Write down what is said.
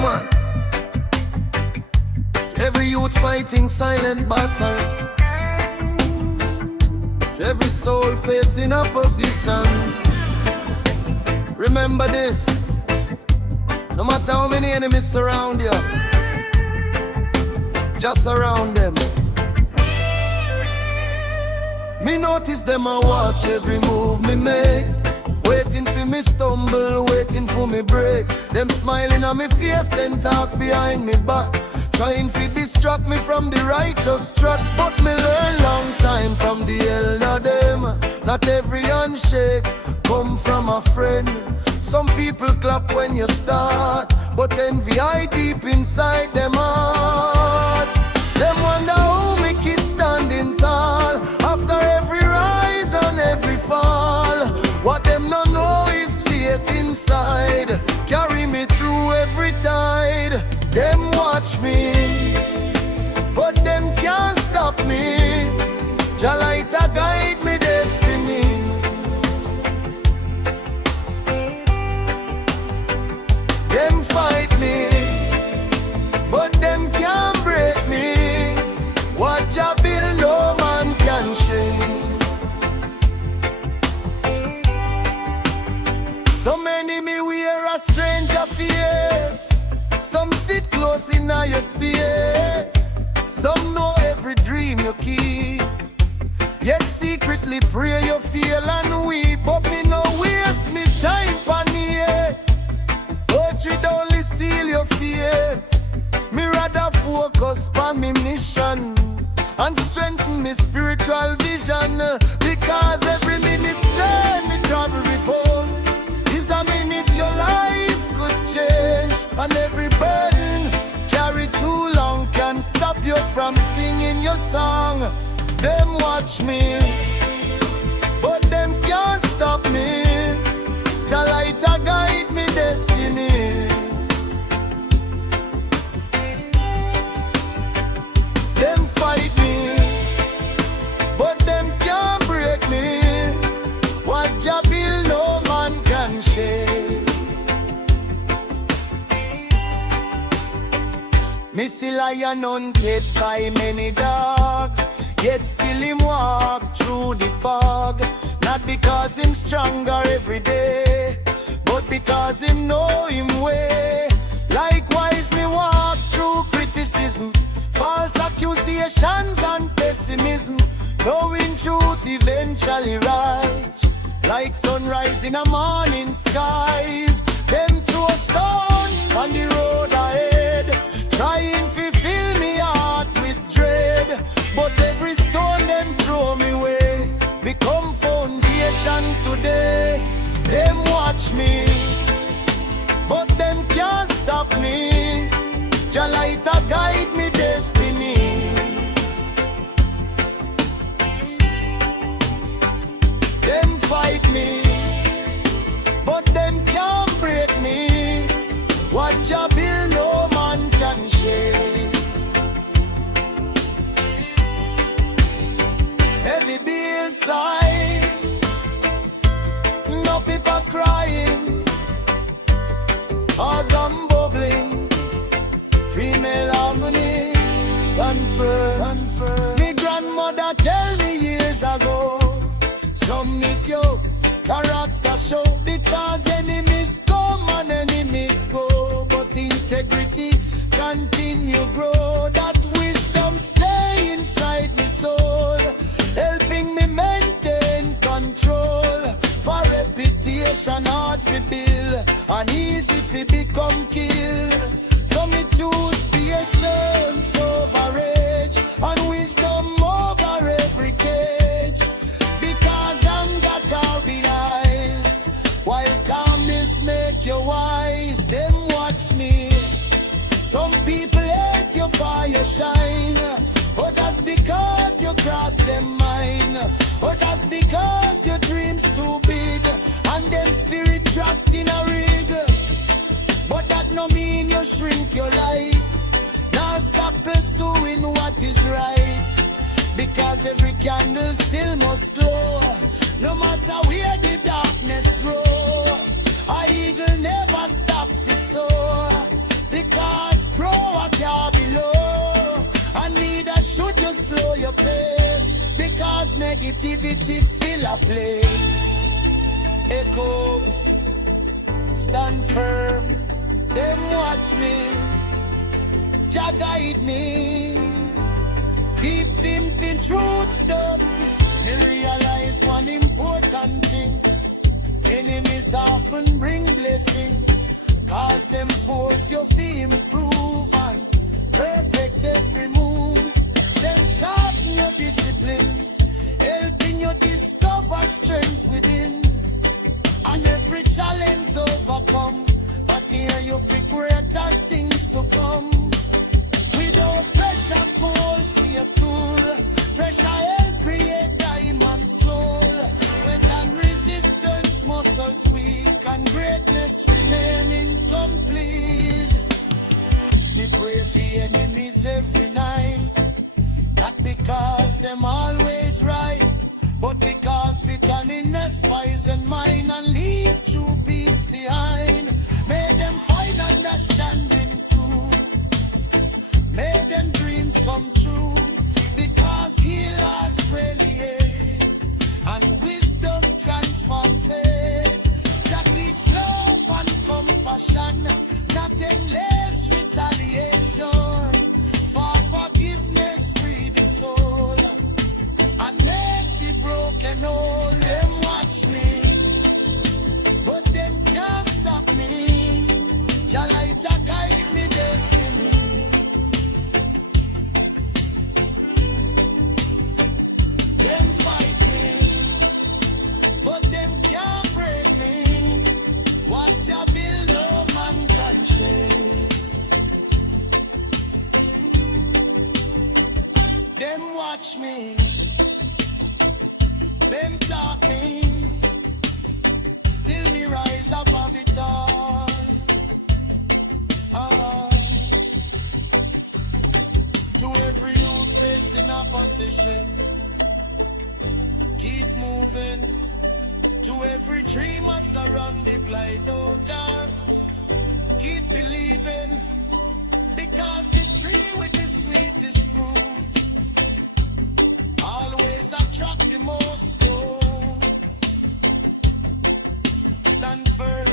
Yeah, man. To every youth fighting silent battles, to every soul facing opposition, remember this: no matter how many enemies surround you, just surround them. Me notice them and watch every move me make, waiting for me stumble, waiting for me break. Them smiling on me face, then talk behind me back, trying to distract me from the righteous track. But me learn long time from the elder them. Not every handshake come from a friend. Some people clap when you start, but envy I deep inside them heart. Them wonder how me keep standing tall after every rise and every fall. What them no know is faith inside, carry me through every tide. Them watch me, but them can't stop me. Jah light a guide me destiny. Them fight me, but them can't break me. What Jah build, no man can shake. Some enemy wear a stranger face, some sit close in your space. Some know every dream you keep, yet secretly pray you feel and weep. But me no waste me time pan here. Poetry only seal your fate. Me rather focus on me mission and strengthen me spiritual vision. Because every minute spent me travel before is a minute your life could change. And every burden carried too long can stop you from singing your song. Them watch me, but them can't stop me. Jah light a guide me destiny. Them fight me, but them can't break me. What Jah build, no man can shake. Me see lion hunted by many dogs, yet still him walk through the fog. Not because him stronger every day, but because him know him way. Likewise me walk through criticism, false accusations and pessimism, knowing truth eventually rise, like sunrise in a morning skies. Them throw stones on the road ahead, trying to fill me heart with dread. But every stone them throw me way become foundation today. Them watch me, but them can't stop me. Jah light a guide me destiny. Them fight me, but them can't break me. What Jah build, no man can shake. Heavy bill side, no people crying, organ bubbling, female harmony, stand firm. Me grandmother tell me years ago, submit your character show, because enemies come and enemies go, but integrity continue grow. That wisdom stay inside me soul, helping me maintain control. For reputation hard to build, and easy to become kill. So me choose patience over age, and wisdom over every cage. Because anger carbonize, while calmness make you wise. Them watch me, some people hate you for your shine, but that's because you cross them mind. But that's because your dreams too big, and them spirit trapped in a rig. But that no mean you shrink your light. Now stop pursuing what is right, because every candle still must glow, no matter where the darkness grow. An eagle never stops to soar, because cause negativity fill a place. Echoes, stand firm, them watch me, Jah guide me. Keep thinking truth up. Me realize one important thing. Enemies often bring blessing, cause them force you to improve and perfect every move. Them sharpen your discipline, helping you discover strength within. And every challenge overcome, but here you feel greater things to come. Without pressure, cold, stay cool. Pressure help create diamond soul. With resistance, muscles weak, and greatness remain incomplete. Me pray for enemies every night, not because them always right, but because bitterness poison mind and leave true peace behind. May them find understanding too, may them dreams come true, because healers really hate, and wisdom transform faith. That teach love and compassion, not endless retaliation. For forgiveness free the soul, and make the broken whole. Them watch me, but them can't stop me. Jah light a guide me destiny. Them fight me, but them can't break me. What Jah build, no man can shake. Them watch me, them talking, still me rise above it all. To every youth facing opposition, keep moving. To every dreamer surrounded by doubters, keep believing, because the tree with the sweetest fruit always attract the most gold. Stand firm,